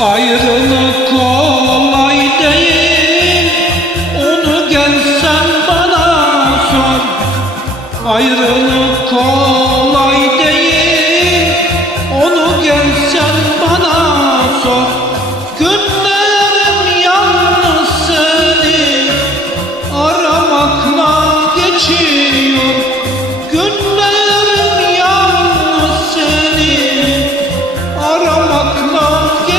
Ayrılık kolay değil. Onu gel sen bana sor. Ayrılık kolay değil. Onu gel sen bana sor. Günlerim yalnız seni Aramakla geçiyor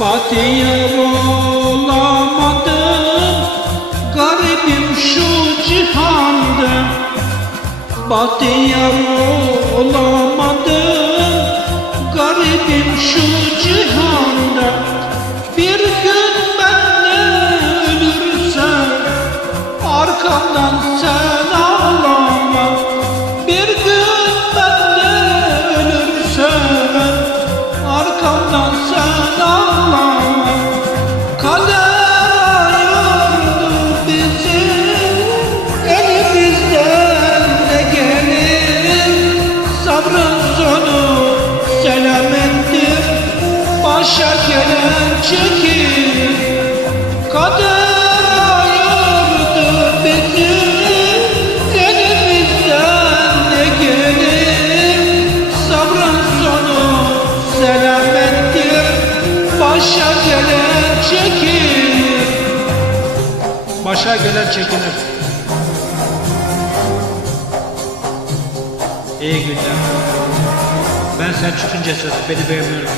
Bahtiyar olamadım Garibim şu cihanda. Bahtiyar olamadım Garibim şu cihanda çekir Kader ayırdı bizi Elimizden ne gelir Sabrın sonu selamettir Başa gelen çekilir. Başa gelen çekilir İyi günler. Ben Selçuk'un cesedi beni beğenmiyorum